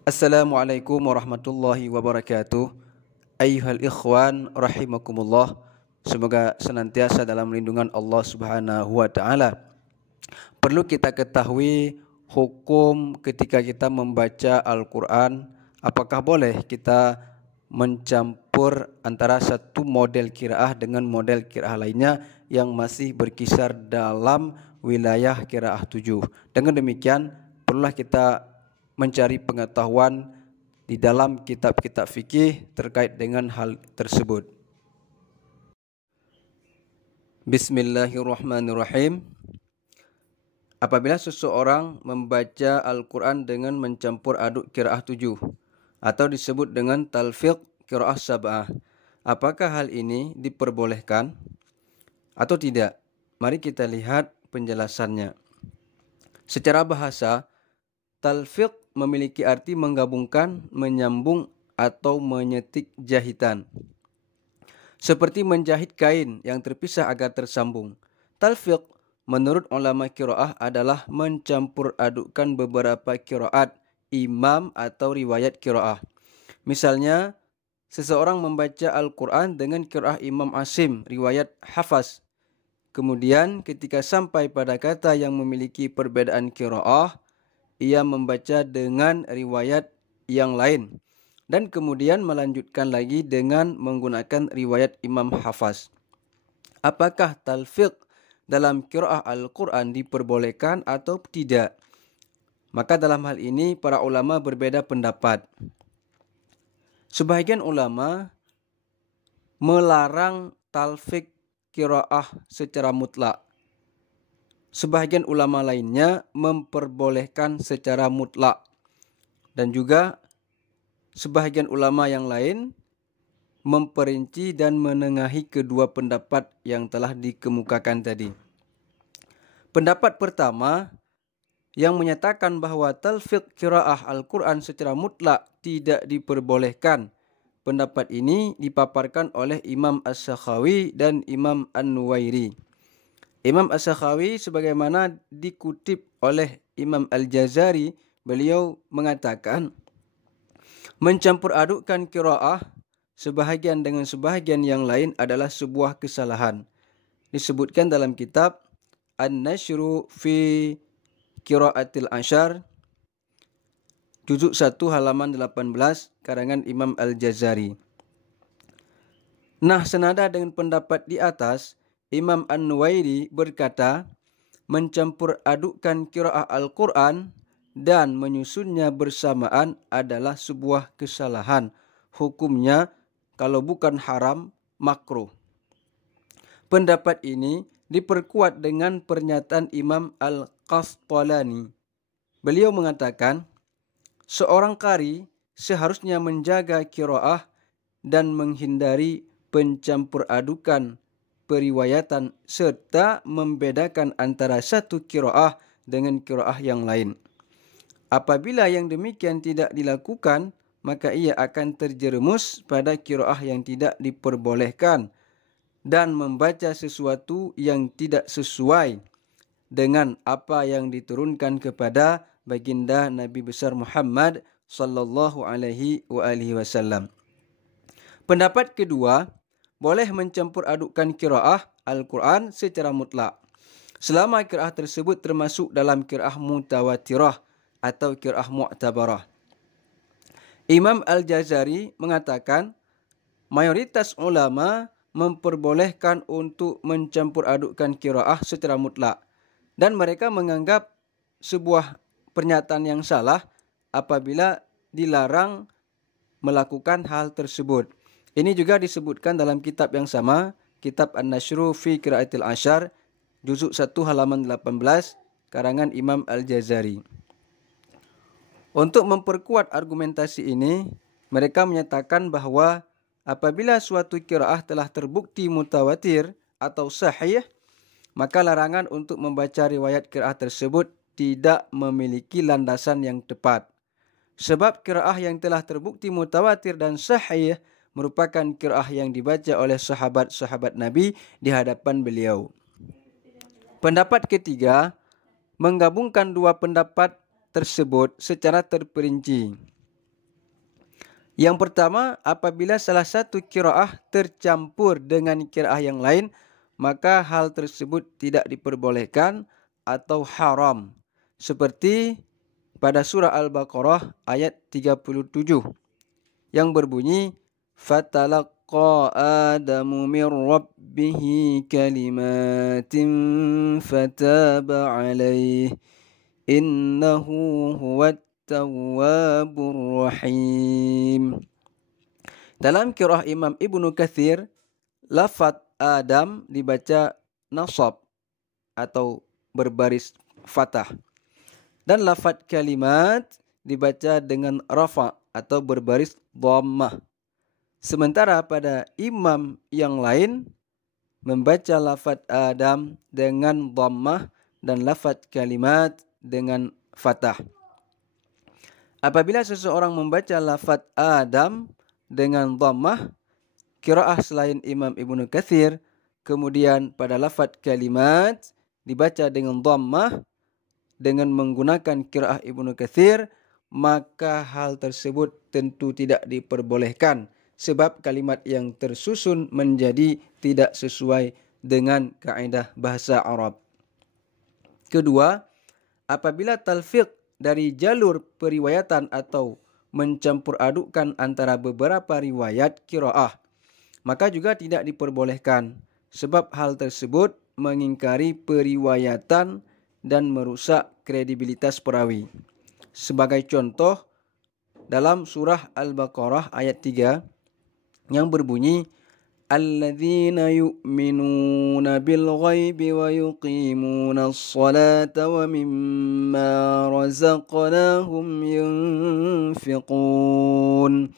Assalamualaikum warahmatullahi wabarakatuh. Ayyuhal ikhwan rahimakumullah. Semoga senantiasa dalam lindungan Allah Subhanahu wa taala. Perlu kita ketahui hukum ketika kita membaca Al-Qur'an, apakah boleh kita mencampur antara satu model qiraah dengan model qiraah lainnya yang masih berkisar dalam wilayah qiraah 7. Dengan demikian, perlulah kita mencari pengetahuan di dalam kitab-kitab fikih terkait dengan hal tersebut. Bismillahirrahmanirrahim. Apabila seseorang membaca Al-Quran dengan mencampur aduk qiraah 7 atau disebut dengan talfiq qiraah sab'ah, apakah hal ini diperbolehkan atau tidak? Mari kita lihat penjelasannya. Secara bahasa, talfiq memiliki arti menggabungkan, menyambung, atau menyetik jahitan. Seperti menjahit kain yang terpisah agar tersambung. Talfiq menurut ulama qiraah adalah mencampur adukkan beberapa qiraat, imam atau riwayat qiraah. Misalnya, seseorang membaca Al-Quran dengan qiraah Imam Asim, riwayat Hafaz. Kemudian ketika sampai pada kata yang memiliki perbedaan qiraah, ia membaca dengan riwayat yang lain dan kemudian melanjutkan lagi dengan menggunakan riwayat Imam Hafaz. Apakah talfiq dalam qiraah Al-Quran diperbolehkan atau tidak? Maka dalam hal ini para ulama berbeda pendapat. Sebahagian ulama melarang talfiq qiraah secara mutlak. Sebahagian ulama lainnya memperbolehkan secara mutlak. Dan juga sebahagian ulama yang lain memperinci dan menengahi kedua pendapat yang telah dikemukakan tadi. Pendapat pertama yang menyatakan bahwa talfiq qiraah Al-Quran secara mutlak tidak diperbolehkan. Pendapat ini dipaparkan oleh Imam As-Sakhawi dan Imam An-Nuwairi. Imam As-Sakhawi sebagaimana dikutip oleh Imam Al-Jazari, beliau mengatakan mencampur adukkan qiraah sebahagian dengan sebahagian yang lain adalah sebuah kesalahan. Disebutkan dalam kitab An-Nashru fi Qiraatil Ashar, juzuk 1 halaman 18 karangan Imam Al-Jazari. Nah, senada dengan pendapat di atas, Imam An-Nuwairi berkata, mencampur adukkan qiraah Al-Quran dan menyusunnya bersamaan adalah sebuah kesalahan. Hukumnya, kalau bukan haram, makruh. Pendapat ini diperkuat dengan pernyataan Imam Al-Qastalani. Beliau mengatakan, seorang qari seharusnya menjaga qiraah dan menghindari pencampur adukan periwayatan serta membedakan antara satu qiraah dengan qiraah yang lain. Apabila yang demikian tidak dilakukan, maka ia akan terjerumus pada qiraah yang tidak diperbolehkan dan membaca sesuatu yang tidak sesuai dengan apa yang diturunkan kepada baginda Nabi besar Muhammad sallallahu alaihi wasallam. Pendapat kedua, boleh mencampur adukkan qiraah Al-Quran secara mutlak selama qiraah tersebut termasuk dalam qiraah mutawatirah atau qiraah mu'tabarah. Imam Al-Jazari mengatakan mayoritas ulama memperbolehkan untuk mencampur adukkan qiraah secara mutlak dan mereka menganggap sebuah pernyataan yang salah apabila dilarang melakukan hal tersebut. Ini juga disebutkan dalam kitab yang sama, kitab An-Nashru fi Qiraatil Ashar, juzuk 1 halaman 18, karangan Imam Al-Jazari. Untuk memperkuat argumentasi ini, mereka menyatakan bahwa apabila suatu qiraah telah terbukti mutawatir atau sahih, maka larangan untuk membaca riwayat qiraah tersebut tidak memiliki landasan yang tepat. Sebab qiraah yang telah terbukti mutawatir dan sahih merupakan qiraah yang dibaca oleh sahabat-sahabat Nabi di hadapan beliau. Pendapat ketiga, menggabungkan dua pendapat tersebut secara terperinci. Yang pertama, apabila salah satu qiraah tercampur dengan qiraah yang lain, maka hal tersebut tidak diperbolehkan atau haram. Seperti pada surah Al-Baqarah ayat 37 yang berbunyi fatalaqqa Adamu min rabbihi kalimatin fataba alaihi innahu huwat tawwabur rahim. Dalam qiraah Imam Ibnu Katsir, lafaz Adam dibaca nasab atau berbaris fathah. Dan lafaz kalimat dibaca dengan rafa atau berbaris dhammah. Sementara pada imam yang lain membaca lafaz Adam dengan dhammah dan lafaz kalimat dengan fathah. Apabila seseorang membaca lafaz Adam dengan dhammah, qiraah selain Imam Ibnu Katsir, kemudian pada lafaz kalimat dibaca dengan dhammah dengan menggunakan qiraah Ibnu Katsir, maka hal tersebut tentu tidak diperbolehkan sebab kalimat yang tersusun menjadi tidak sesuai dengan kaedah bahasa Arab. Kedua, apabila talfiq dari jalur periwayatan atau mencampur adukkan antara beberapa riwayat qiraah, maka juga tidak diperbolehkan sebab hal tersebut mengingkari periwayatan dan merusak kredibilitas perawi. Sebagai contoh, dalam surah Al-Baqarah ayat 3 yang berbunyi alladzina yu'minuna bil ghaibi wa yuqimuna as-salata wa mimma razaqnahum yunfiqun.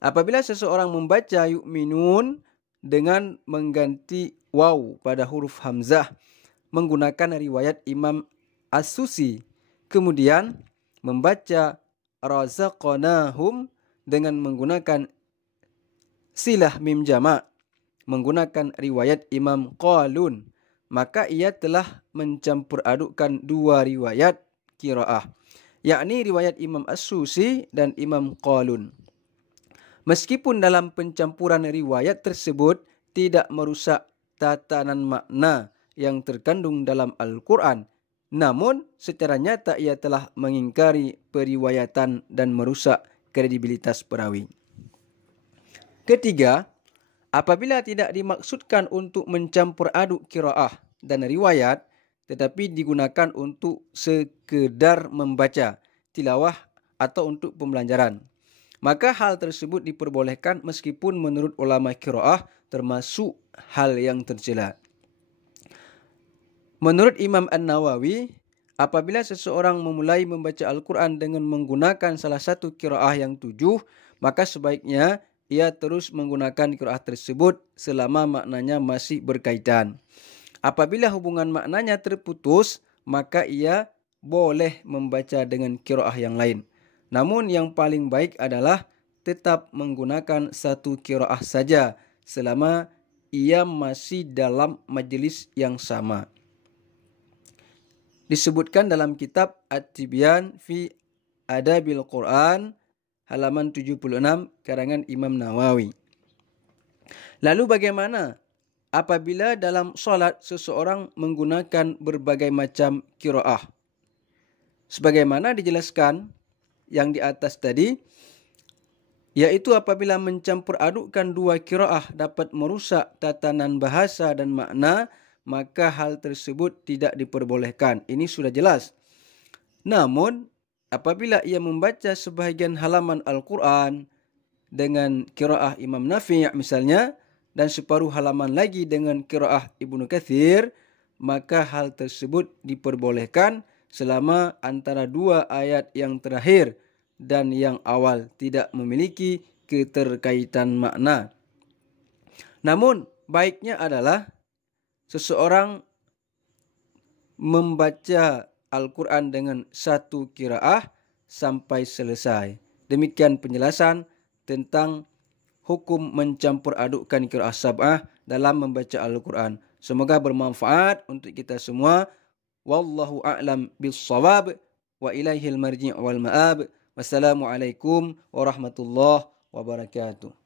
Apabila seseorang membaca yu'minun dengan mengganti waw pada huruf hamzah menggunakan riwayat Imam As-Susi, kemudian membaca razaqnahum dengan menggunakan silah mim jamak menggunakan riwayat Imam Qalun, maka ia telah mencampur adukkan dua riwayat qiraah, yakni riwayat Imam As-Susi dan Imam Qalun. Meskipun dalam pencampuran riwayat tersebut tidak merusak tatanan makna yang terkandung dalam Al-Quran, namun secara nyata ia telah mengingkari periwayatan dan merusak kredibilitas perawi. Ketiga, apabila tidak dimaksudkan untuk mencampur aduk qiraah dan riwayat, tetapi digunakan untuk sekedar membaca, tilawah atau untuk pembelajaran, maka hal tersebut diperbolehkan meskipun menurut ulama qiraah termasuk hal yang tercela. Menurut Imam An-Nawawi, apabila seseorang memulai membaca Al-Quran dengan menggunakan salah satu qiraah yang 7, maka sebaiknya ia terus menggunakan qiraah tersebut selama maknanya masih berkaitan. Apabila hubungan maknanya terputus, maka ia boleh membaca dengan qiraah yang lain. Namun yang paling baik adalah tetap menggunakan satu qiraah saja selama ia masih dalam majelis yang sama. Disebutkan dalam kitab At-Tibyan fi Adabil Quran halaman 76 karangan Imam Nawawi. Lalu bagaimana apabila dalam solat seseorang menggunakan berbagai macam qiraah? Sebagaimana dijelaskan yang di atas tadi, yaitu apabila mencampur adukkan dua qiraah dapat merusak tatanan bahasa dan makna, maka hal tersebut tidak diperbolehkan. Ini sudah jelas. Namun, apabila ia membaca sebahagian halaman Al-Quran dengan qiraah Imam Nafi' misalnya, dan separuh halaman lagi dengan qiraah Ibnu Katsir, maka hal tersebut diperbolehkan selama antara dua ayat yang terakhir dan yang awal tidak memiliki keterkaitan makna. Namun, baiknya adalah seseorang membaca Al-Quran dengan satu qiraah sampai selesai. Demikian penjelasan tentang hukum mencampur adukkan qiraah sab'ah dalam membaca Al-Quran. Semoga bermanfaat untuk kita semua. Wallahu a'lam bis-shawab wa ilaihil marji' wal ma'ab. Wassalamualaikum warahmatullahi wabarakatuh.